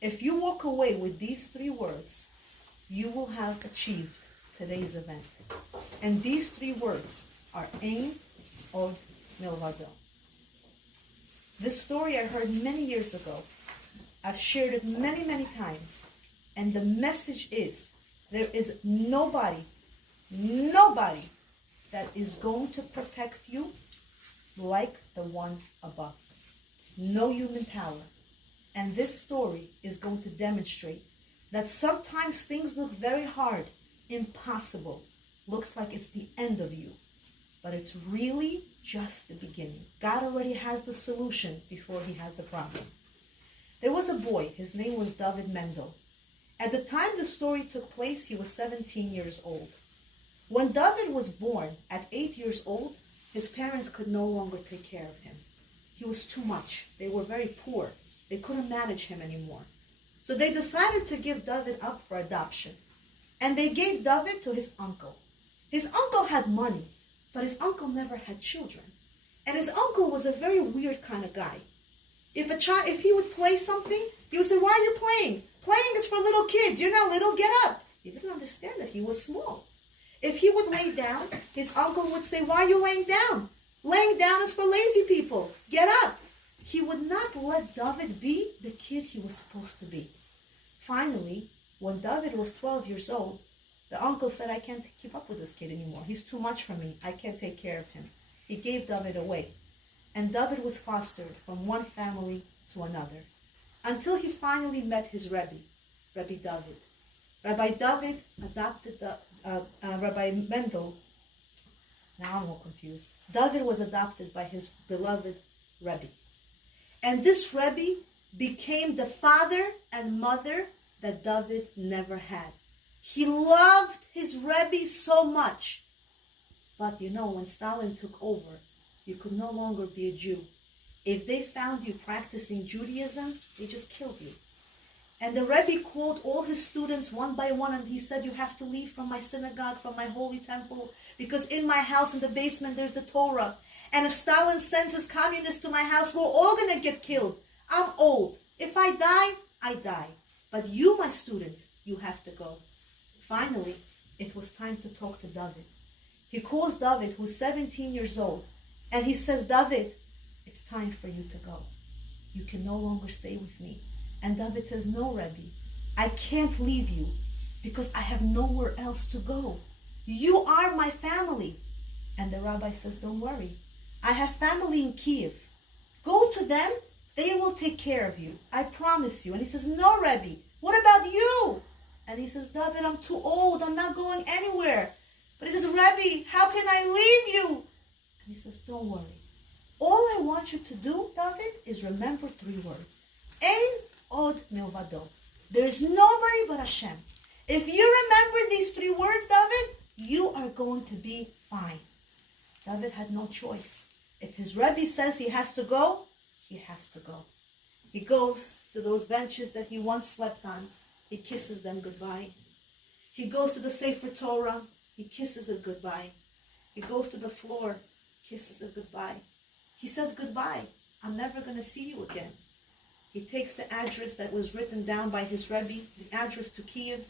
If you walk away with these 3 words, you will have achieved today's event. And these 3 words are Ein Od Milvado. This story I heard many years ago. I've shared it many, many times. And the message is, there is nobody that is going to protect you like the one above. No human power. And this story is going to demonstrate that sometimes things look very hard, impossible. Looks like it's the end of you. But it's really just the beginning. God already has the solution before he has the problem. There was a boy. His name was David Mendel. At the time the story took place, he was 17 years old. When David was born at 8 years old, his parents could no longer take care of him. He was too much. They were very poor. They couldn't manage him anymore. So they decided to give David up for adoption. And they gave David to his uncle. His uncle had money, but his uncle never had children. And his uncle was a very weird kind of guy. If he would play something, he would say, "Why are you playing? Playing is for little kids. You're not little, get up." He didn't understand that he was small. If he would lay down, his uncle would say, "Why are you laying down? Laying down is for lazy people. Get up." He would not let David be the kid he was supposed to be. Finally, when David was 12 years old, the uncle said, "I can't keep up with this kid anymore. He's too much for me. I can't take care of him." He gave David away. And David was fostered from one family to another until he finally met his Rebbe, Rabbi David. Rabbi David adopted Rabbi Mendel. Now I'm all confused. David was adopted by his beloved Rebbe. And this Rebbe became the father and mother that David never had. He loved his Rebbe so much. But when Stalin took over, you could no longer be a Jew. If they found you practicing Judaism, they just killed you. And the Rebbe called all his students one by one, and he said, "You have to leave from my synagogue, from my holy temple, because in my house, in the basement, there's the Torah. And if Stalin sends his communists to my house, we're all going to get killed. I'm old. If I die, I die. But you, my students, you have to go." Finally, it was time to talk to David. He calls David, who's 17 years old, and he says, "David, it's time for you to go. You can no longer stay with me." And David says, "No, Rebbe, I can't leave you because I have nowhere else to go. You are my family." And the rabbi says, "Don't worry. I have family in Kiev. Go to them. They will take care of you. I promise you." And he says, "No, Rebbe, what about you?" And he says, "David, I'm too old. I'm not going anywhere." But he says, "Rebbe, how can I leave you?" And he says, "Don't worry. All I want you to do, David, is remember 3 words. Ein Od Milvado. There's nobody but Hashem. If you remember these 3 words, David, you are going to be fine." David had no choice. If his Rebbe says he has to go, he has to go. He goes to those benches that he once slept on. He kisses them goodbye. He goes to the Sefer Torah. He kisses it goodbye. He goes to the floor, kisses it goodbye. He says goodbye. I'm never going to see you again. He takes the address that was written down by his Rebbe, the address to Kiev,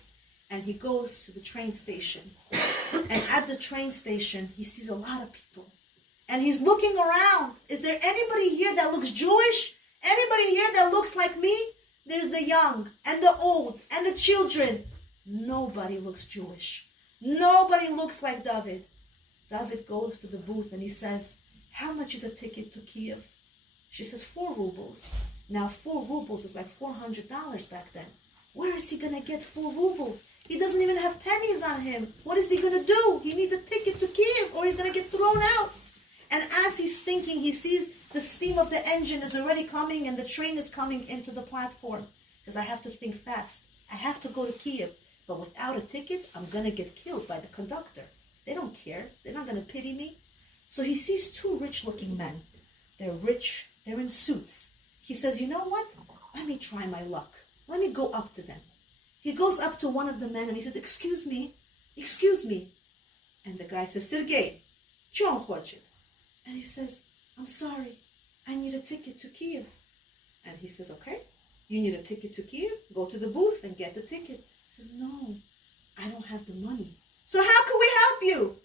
and he goes to the train station. And at the train station, he sees a lot of people. And he's looking around. Is there anybody here that looks Jewish? Anybody here that looks like me? There's the young and the old and the children. Nobody looks Jewish. Nobody looks like David. David goes to the booth and he says, "How much is a ticket to Kiev?" She says, 4 rubles. Now 4 rubles is like $400 back then. Where is he going to get 4 rubles? He doesn't even have pennies on him. What is he going to do? He needs a ticket to Kiev or he's going to get thrown out. And as he's thinking, he sees the steam of the engine is already coming and the train is coming into the platform. He says, "I have to think fast. I have to go to Kiev. But without a ticket, I'm going to get killed by the conductor. They don't care. They're not going to pity me." So he sees 2 rich-looking men. They're rich. They're in suits. He says, "You know what? Let me try my luck. Let me go up to them." He goes up to one of the men and he says, "Excuse me. Excuse me." And the guy says, "Sergey, чё он хочет?" And he says, "I'm sorry. I need a ticket to Kiev." And he says, "Okay, You need a ticket to Kiev? Go to the booth and get the ticket. He says, no, I don't have the money. So how can we help you?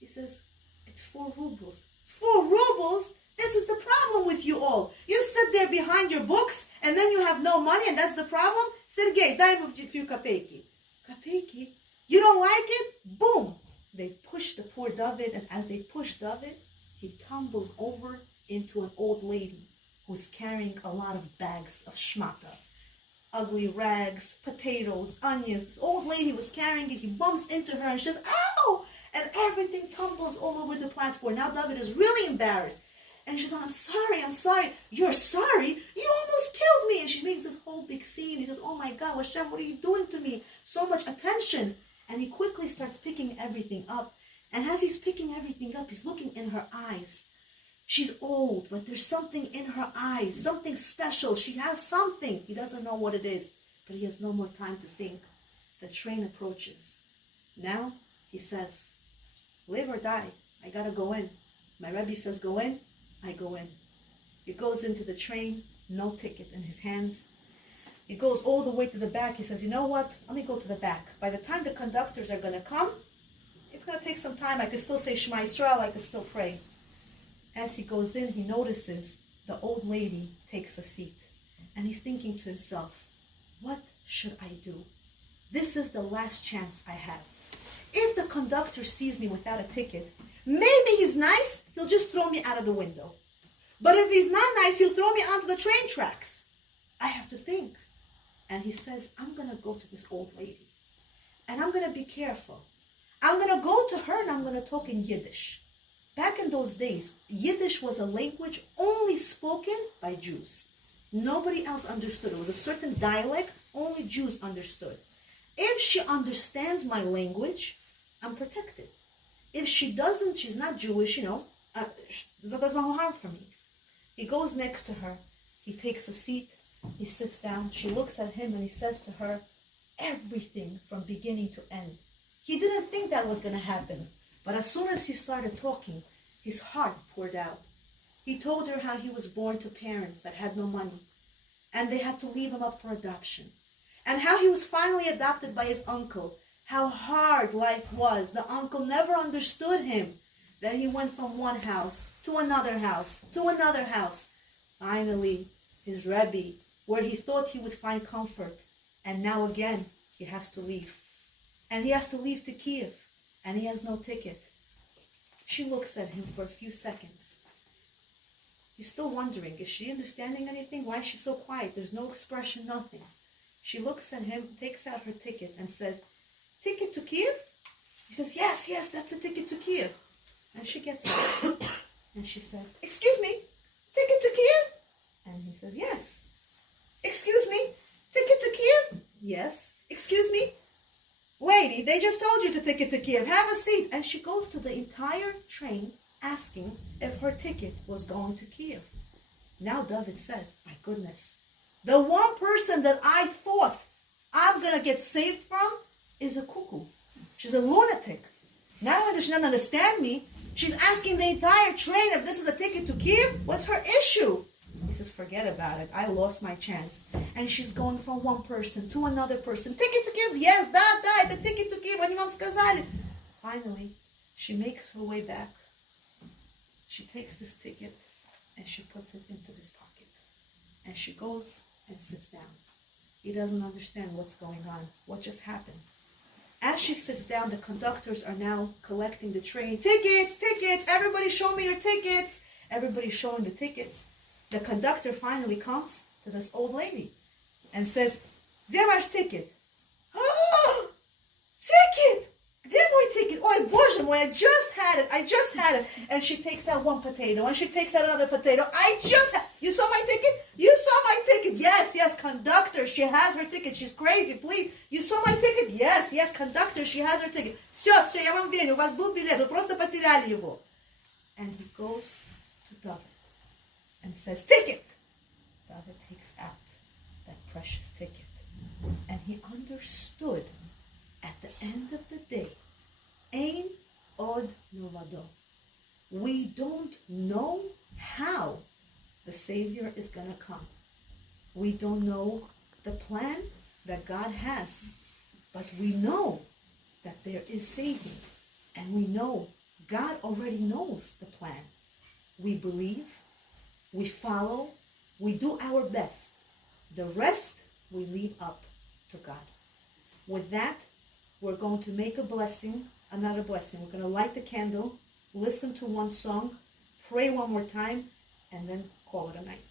He says, it's 4 rubles. 4 rubles? This is the problem with you all. You sit there behind your books and then you have no money and that's the problem? Sergey, дай ему a few kopeyki. Kopeyki? You don't like it? Boom! They push the poor David, and as they push David, he tumbles over into an old lady who's carrying a lot of bags of shmata. Ugly rags, potatoes, onions. This old lady was carrying it. He bumps into her and she says, ow! And everything tumbles all over the platform. Now David is really embarrassed. And she says, I'm sorry. You're sorry? You almost killed me. And she makes this whole big scene. He says, oh my God, Hashem, what are you doing to me? So much attention. And he quickly starts picking everything up. And as he's picking everything up, he's looking in her eyes. She's old, but there's something in her eyes, something special. She has something. He doesn't know what it is, but he has no more time to think. The train approaches. Now he says, live or die. I gotta go in. My Rebbe says go in. I go in. He goes into the train, no ticket in his hands. He goes all the way to the back. He says, you know what? Let me go to the back. By the time the conductors are going to come, it's going to take some time. I could still say Shema Yisrael. I could still pray. As he goes in, he notices the old lady takes a seat. And he's thinking to himself, what should I do? This is the last chance I have. If the conductor sees me without a ticket, maybe he's nice. He'll just throw me out of the window. But if he's not nice, he'll throw me onto the train tracks. I have to think. And he says, I'm going to go to this old lady. And I'm going to be careful. I'm going to go to her and I'm going to talk in Yiddish. Back in those days, Yiddish was a language only spoken by Jews. Nobody else understood. It was a certain dialect only Jews understood. If she understands my language, I'm protected. If she doesn't, she's not Jewish, that doesn't harm for me. He goes next to her. He takes a seat. He sits down. She looks at him and he says to her, everything from beginning to end. He didn't think that was going to happen. But as soon as he started talking, his heart poured out. He told her how he was born to parents that had no money. And they had to leave him up for adoption. And how he was finally adopted by his uncle. How hard life was. The uncle never understood him. Then he went from one house to another house to another house. Finally, his Rebbe, where he thought he would find comfort. And now again, he has to leave. And he has to leave to Kiev. And he has no ticket. She looks at him for a few seconds. He's still wondering, is she understanding anything? Why is she so quiet? There's no expression, nothing. She looks at him, takes out her ticket and says, ticket to Kiev? He says, yes, that's a ticket to Kiev. And she gets up and she says, excuse me, ticket to Kiev? And he says, yes. Excuse me, ticket to Kiev? Yes. Excuse me? Lady, they just told you to ticket to Kiev. Have a seat. And she goes to the entire train asking if her ticket was going to Kiev. Now David says, my goodness, the one person that I thought I'm going to get saved from is a cuckoo. She's a lunatic. Not only does she not understand me, she's asking the entire train if this is a ticket to Kiev. What's her issue? He says, forget about it. I lost my chance. And she's going from one person to another person. Ticket to Kiev? Yes, да, это ticket to Kiev. Они вам сказали. Finally, she makes her way back. She takes this ticket and she puts it into his pocket. And she goes and sits down. He doesn't understand what's going on. What just happened? As she sits down, the conductors are now collecting the train. Tickets! Everybody show me your tickets! Everybody's showing the tickets. The conductor finally comes to this old lady and says, "Где ваш ticket?" "Oh, ticket! Где мой ticket? Ой, боже мой, I just had it. And she takes out one potato and she takes out another potato. You saw my ticket? You saw my ticket. Yes, conductor, she has her ticket. She's crazy, please. You saw my ticket? Yes, conductor, she has her ticket. Все, я вам верю, у вас был билет, вы просто потеряли его. And he goes to David and says, ticket. David takes out that precious ticket. And he understood at the end of the day, Ein od Milvado. We don't know how the Savior is going to come. We don't know the plan that God has. But we know that there is saving. And we know God already knows the plan. We believe, we follow, we do our best. The rest we leave up to God. With that, we're going to make another blessing. We're going to light the candle, listen to one song, pray one more time, and then call it a night.